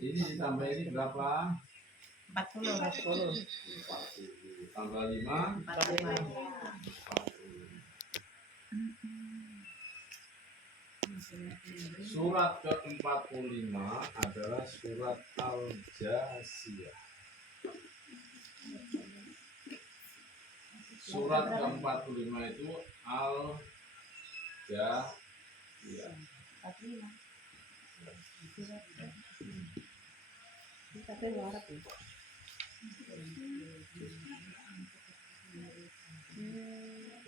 Ini ditambah ini berapa? 40. 40. Tambah 5. 45. 40. Surat ke-45 adalah surat Al-Jasiyah. Surat ke-45 itu Al-Jasiyah. 45.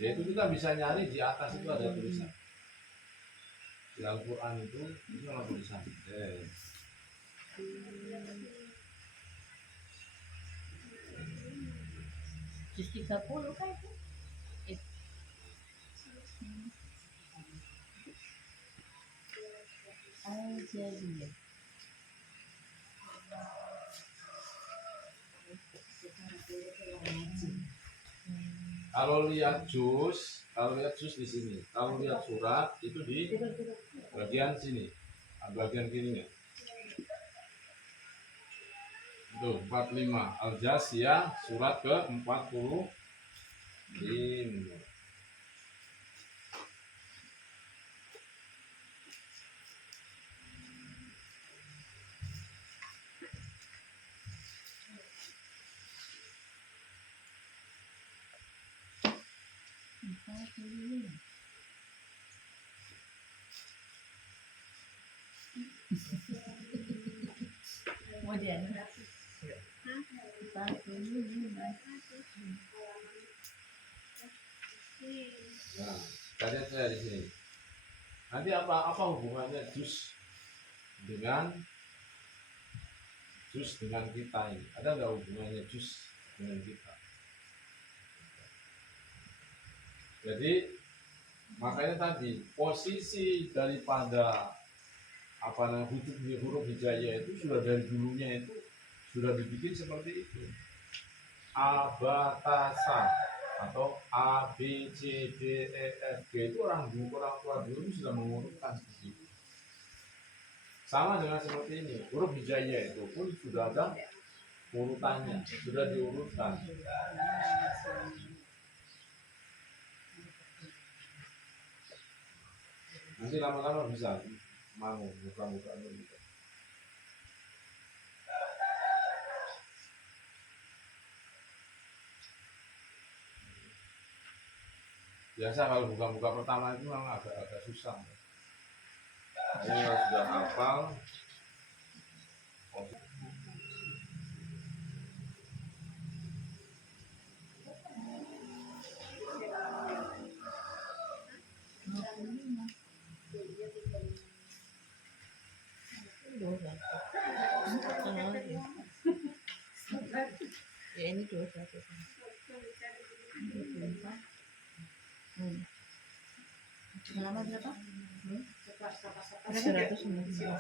Ya itu kita bisa nyari di atas itu ada tulisan. Di Al-Quran itu ada tulisan. Juz 30 kan itu. Al-Jasiyah. Kalau lihat juz di sini. Kalau lihat surat itu di bagian sini, bagian kirinya. Itu 45 Al-Jasiyah surat ke-45. Kemudian Nah, kalian saya di sini. Nanti apa hubungannya juz dengan kita ini? Ada nggak hubungannya juz dengan kita? Jadi makanya tadi posisi daripada huruf hijaiyah itu sudah dari dulunya itu sudah dibikin seperti itu. Abatasa atau A B C D E F G itu orang tua dulu sudah mengurutkan seperti itu. Sama dengan seperti ini, huruf hijaiyah itu pun sudah ada urutannya, sudah diurutkan. Nanti lama-lama bisa mau muka-muka gitu. Biasa kalau buka-buka pertama itu memang agak susah. Ini sudah hafal. Ya ini 21. Selama berapa? 193.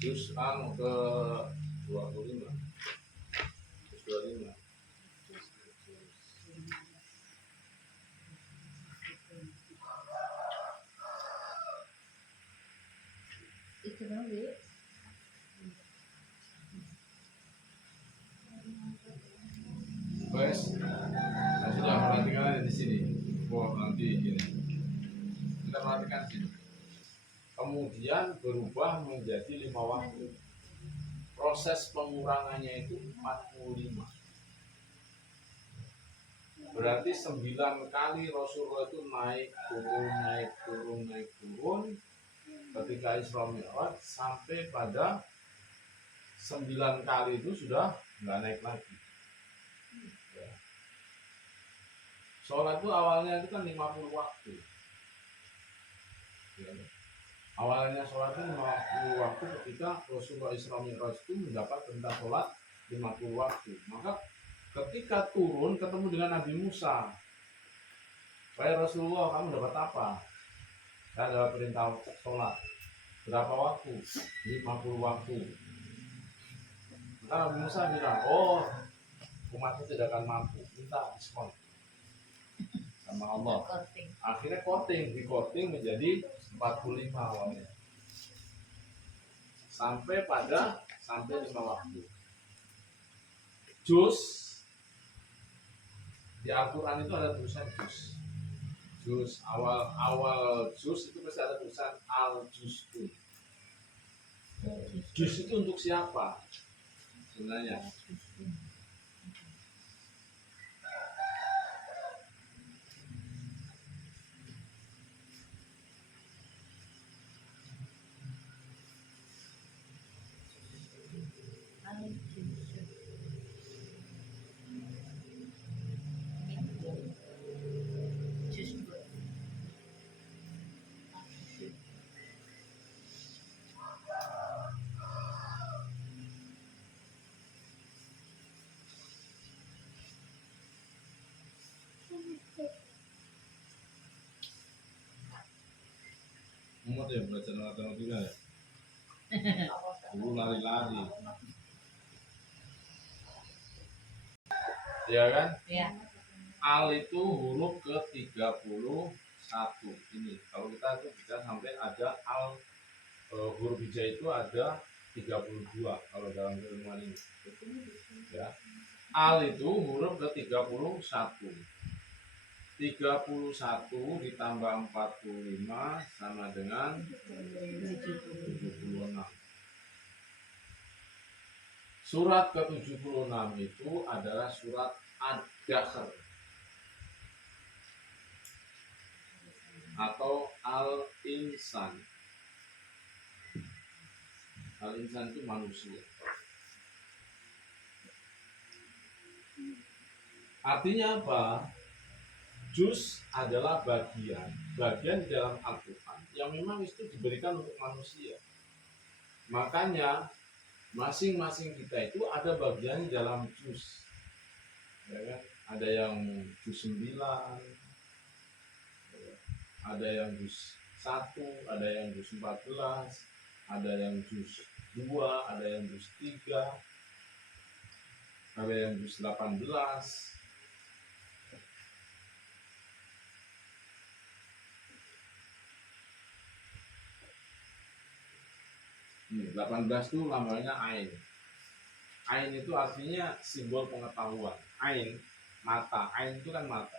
Juz ke 25. Juz 25. Itu nanti. Wes, nah sudah perhatikan di sini. Nanti ini kita perhatikan sini. Kemudian berubah menjadi 5 waktu. Proses pengurangannya itu 45. Berarti 9 kali Rasulullah itu naik turun ketika Isra Mi'raj sampai pada 9 kali itu sudah nggak naik lagi. Sholat itu awalnya itu kan 50 waktu. Awalnya sholat itu 50 waktu ketika Rasulullah Isra Mi'raj itu mendapat perintah sholat 50 waktu. Maka ketika turun ketemu dengan Nabi Musa, "Wahai Rasulullah, kamu dapat apa?" "Saya dapat perintah sholat." "Berapa waktu?" 50 waktu. Maka Nabi Musa bilang, "Oh, umatku tidak akan mampu, minta diskon." sama Allah. Korting. Akhirnya di coating menjadi 45 awalnya. Sampai 5 waktu. Juz di Al-Quran itu ada tulisan juz. Juz awal juz itu pasti ada tulisan al-juz'un. Juz itu untuk siapa sebenarnya? Umur ya belajar matematika ya. Dulu lari-lari. Ya kan? Ya. Al itu huruf ke-31. Ini kalau kita itu bisa sampai ada al huruf hijau itu ada 32 kalau dalam ilmuwan ini. Ya. Al itu huruf ke-31. 31 ditambah 45 sama dengan 76. Surat ke-76 itu adalah surat Ad-Dakhr atau Al-Insan. Al-Insan itu manusia. Artinya apa? Juz adalah bagian di dalam Al-Quran yang memang itu diberikan untuk manusia. Makanya masing-masing kita itu ada bagian di dalam juz. Ya kan? Ada yang juz 9, ada yang juz 1, ada yang juz 14, ada yang juz 2, ada yang juz 3, ada yang juz 18. 18 itu lambangnya Ain. Ain itu artinya simbol pengetahuan. Ain, mata. Ain itu kan mata.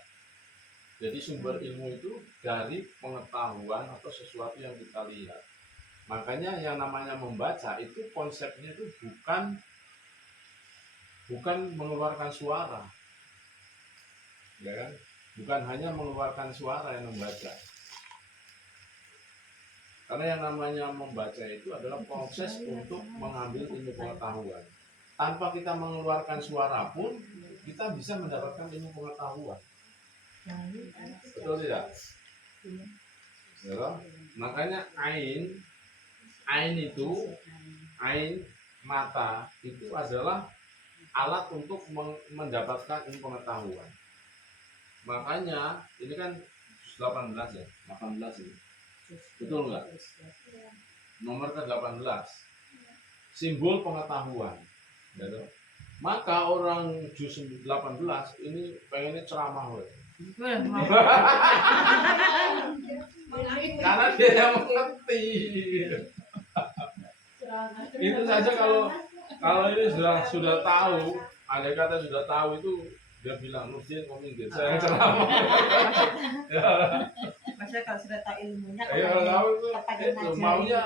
Jadi sumber ilmu itu dari pengetahuan atau sesuatu yang kita lihat. Makanya yang namanya membaca itu konsepnya itu bukan mengeluarkan suara. Ya kan? Bukan hanya mengeluarkan suara yang membaca. Karena yang namanya membaca itu adalah proses untuk mengambil ilmu pengetahuan. Tanpa kita mengeluarkan suara pun, kita bisa mendapatkan ilmu pengetahuan. Betul tidak? Ya, makanya ain itu, ain mata itu adalah alat untuk mendapatkan ilmu pengetahuan. Makanya ini kan 18 ya, 18 ini. Betul nggak? Nomor ke-18 simbol pengetahuan. Maka orang juz 18 ini pengennya ceramah. Karena dia yang mengerti. Itu saja kalau ini sudah tahu, andai kata sudah tahu itu dia bilang Nurdin minggir, saya yang ceramah. Maksudnya kalau sudah tahu ilmunya, Kalau tahu itu maunya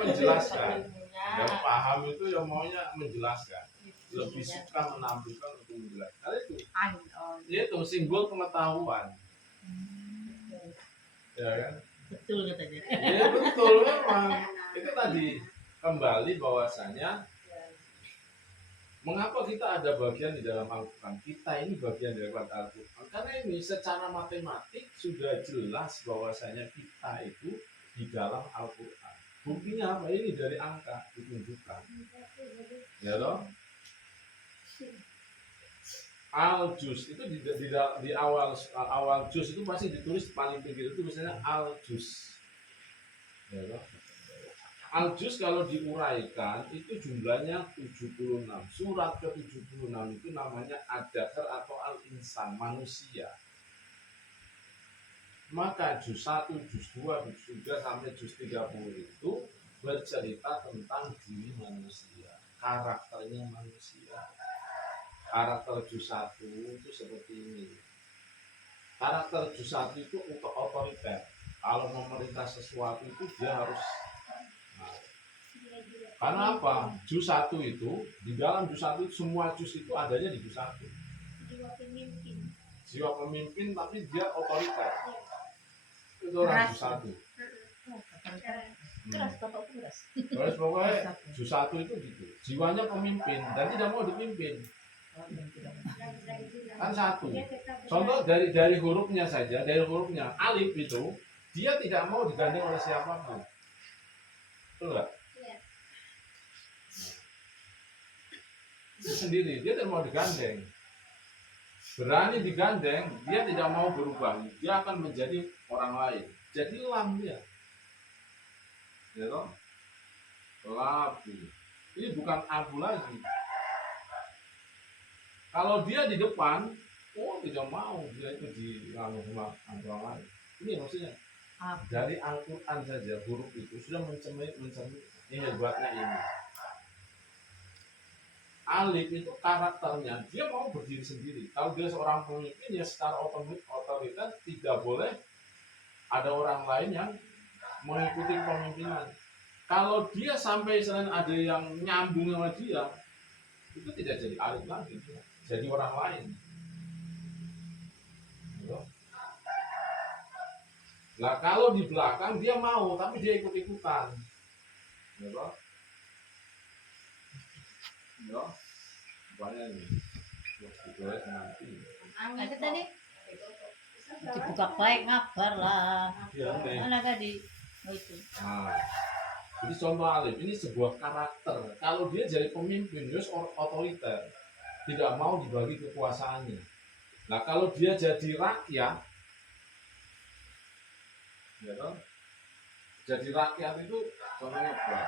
menjelaskan. Yang paham itu yang maunya menjelaskan. Lebih suka menampilkan untuk menjelaskan. Itu simbol pengetahuan. Ya kan? Betul katanya. Ya betul memang. Itu tadi kembali bahwasanya mengapa kita ada bagian di dalam Al-Quran? Kita ini bagian dari Al-Quran. Karena ini secara matematik sudah jelas bahwasanya kita itu di dalam Al-Quran. Buktinya apa? Ini dari angka ditunjukkan. Ya toh? Al-Juz itu di awal juz itu pasti ditulis paling pinggir itu misalnya Al-Juz. Ya toh? Al-Juz kalau diuraikan itu jumlahnya 76. Surat ke-76 itu namanya Ad-Dakhr atau Al-Insan, manusia. Maka juz 1, juz 2, juz 3 sampai juz 30 itu bercerita tentang diri manusia, karakternya manusia. Karakter juz 1 itu seperti ini. Karakter juz 1 itu otoriter. Kalau memerintah sesuatu itu dia harus, nah, karena apa? Juz 1 itu, di dalam juz 1 semua juz itu adanya di juz 1. Jiwa pemimpin. Jiwa pemimpin tapi dia otoriter. Itu orang juz 1. Keras, bapak keras. Terus pokoknya juz 1 itu gitu. Jiwanya pemimpin dan tidak mau dipimpin. Kan satu. Contoh dari hurufnya saja, dari hurufnya alif itu dia tidak mau digandeng oleh siapapun. Betul nggak? Iya. Itu sendiri, dia tidak mau digandeng. Berani digandeng, dia tidak mau berubah. Dia akan menjadi orang lain. Jadi lam dia. Ya toh? Labu. Ini bukan abu lagi. Kalau dia di depan, oh tidak mau dia itu dilakukan sama orang lain. Ini maksudnya dari Al-Quran saja huruf itu sudah mencermin ini hebatnya ini. Alif itu karakternya dia mau berdiri sendiri. Kalau dia seorang pemimpin ya secara otoriter tidak boleh ada orang lain yang mengikuti pemimpinan. Kalau dia sampai selain ada yang nyambung sama dia, itu tidak jadi alif lagi, jadi orang lain. Nah kalau di belakang dia mau, tapi dia ikut-ikutan. Ya, ya, banyak nih. Nanti. Ada tadi dibuka baik ngabar lah. Ya, Mana tadi? Oh itu. nah, jadi contoh alif ini sebuah karakter. Kalau dia jadi pemimpin, dia otoriter, tidak mau dibagi kekuasaannya. Nah kalau dia jadi rakyat, ya toh, jadi rakyat itu contohnya apa?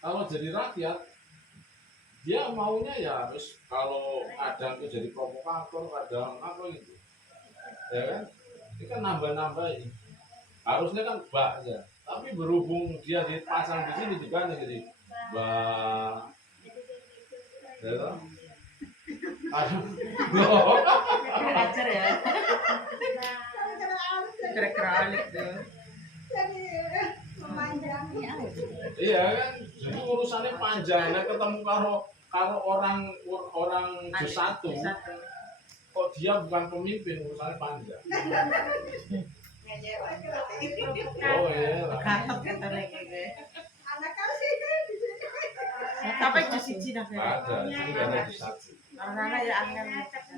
Kalau jadi rakyat, dia maunya ya terus kalau kadang itu jadi provokator, kadang apa gitu, ya kan? Ini kan nambah-nambah ini. Harusnya kan bak aja, tapi berhubung dia dipasang di sini diganti jadi bak, ya toh? Aduh, Belajar ya. Kira-kira alik tuh. iya kan, jadi urusannya panjang. Nah ketemu kalau orang juz 1, kok dia bukan pemimpin, urusannya panjang. Oh iya. Katok kata lagi gue. Tapi jus siji dah. Ada, jadi nggak ada juz 1. Karena ya angin.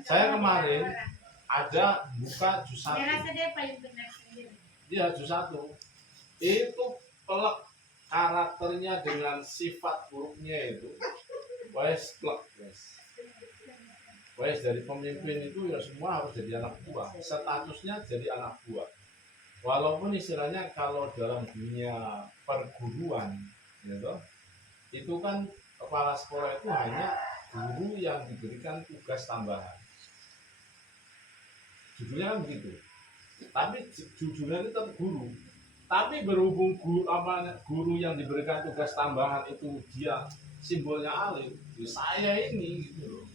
Saya kemarin ada buka juz 1. Saya rasa dia paling benar sendiri. Iya juz 1. Itu pelek karakternya dengan sifat hurufnya itu. Wes plek, wes. Wes dari pemimpin itu ya semua harus jadi anak buah. Statusnya jadi anak buah. Walaupun istilahnya kalau dalam dunia perguruan, gitu, itu kan kepala sekolah itu hanya guru yang diberikan tugas tambahan. Judulnya kan begitu. Tapi judulnya itu tetap guru. Tapi berhubung guru yang diberikan tugas tambahan itu dia simbolnya alif, ya saya ini gitu loh.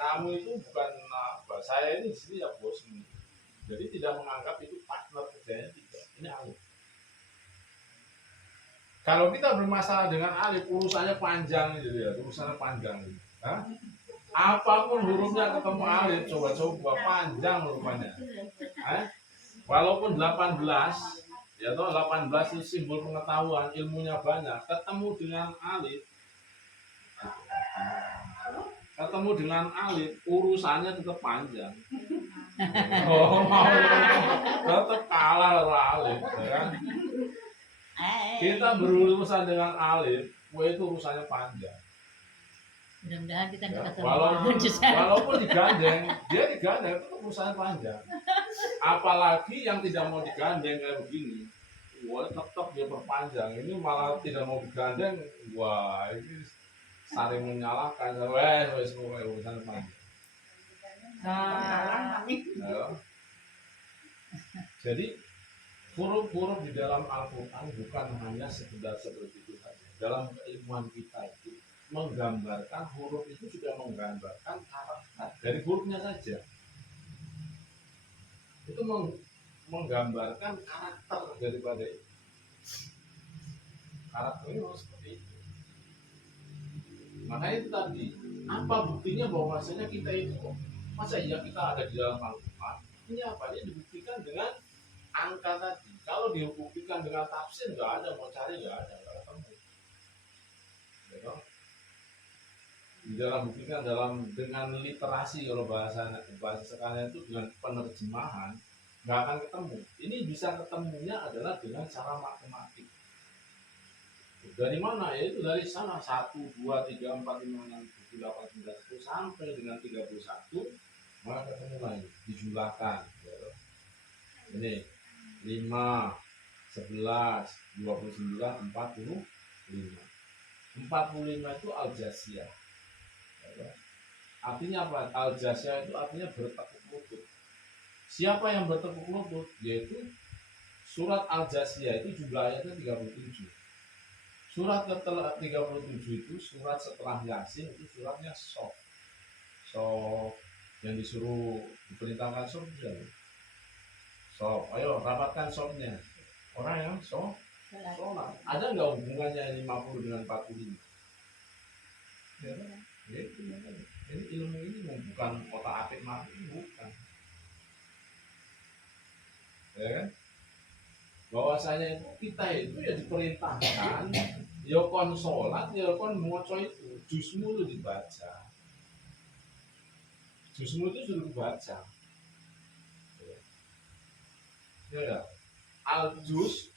Kamu itu bukan apa, saya ini di sini ya bosmu. Jadi tidak menganggap itu partner kerjanya, tidak. Ini alif. Kalau kita bermasalah dengan alif, urusannya panjang gitu ya, urusannya panjang. Hah? Apapun hurufnya ketemu alif, coba-coba panjang rupanya. Walaupun 18, ya toh 18 itu simbol pengetahuan, ilmunya banyak, ketemu dengan alif, urusannya tetap panjang. Oh, mau tetap kalah sama alif, ya kan? Kita berurusan dengan alif, itu urusannya panjang. Mudah-mudahan kita Ya, ketemu. walaupun digandeng, dia digandeng itu urusannya panjang. Apalagi yang tidak mau digandeng kayak begini, wah tetap dia perpanjang. Ini malah tidak mau digandeng, wah ini saling menyalahkan, wes urusan apa? Nah, Ya. Jadi huruf-huruf di dalam Al-Quran bukan hanya sekedar seperti itu saja. Dalam keilmuan kita itu menggambarkan huruf itu juga menggambarkan karakter dari hurufnya saja. Itu menggambarkan karakter daripada itu. Karakternya seperti itu. Makanya itu tadi, apa buktinya bahwa masanya kita itu, masa iya kita ada di dalam Al-Quran? Ini apa? Ini dibuktikan dengan angka tadi. Kalau dibuktikan dengan tafsir nggak ada, mau cari nggak ada, nggak ketemu. Ya, di dalam buktikan dengan literasi, kalau bahasa sekarang itu dengan penerjemahan nggak akan ketemu. Ini bisa ketemunya adalah dengan cara matematik. Dari mana? Ya itu dari sana 1, 2, 3, 4, 5, 6, 7, 8, 9, 10 sampai dengan 31, maka ketemu lagi dijumlahkan. Ya. Ini 5, 11, 29, 45. 45 itu al-jasiyah. Ya. Artinya apa? Al-jasiyah itu artinya bertekuk lutut. Siapa yang bertekuk lutut? Yaitu surat al-jasiyah itu jumlah ayatnya 37. Surat ke-37 itu surat setelah Yasin, itu suratnya Sof. Sof yang disuruh diperintahkan Sof juga. Sof, ayo rapatkan Sofnya. Orang yang Sof, sholat. Ada nggak hubungannya 50 dengan 45? Ya, itu makanya. Ini ilmu ini bukan otak atik mati, bukan. Ya kan? Bahwasanya itu kita itu ya diperintahkan ya kon sholat ya kon moco itu jusmu itu dibaca, jusmu itu suruh dibaca ya ya. Al jus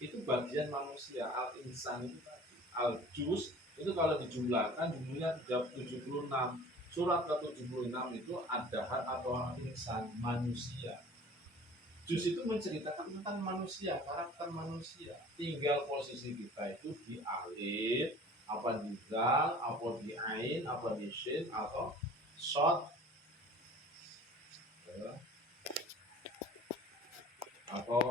itu bagian manusia, al insan itu tadi. Al itu kalau dijumlahkan jumlahnya 76. Surat ke-76 itu ada atau insan manusia. Jus itu menceritakan tentang manusia, karakter manusia. Tinggal posisi kita itu di alif, apa di zal, apa di ain, apa di shin, atau shot, atau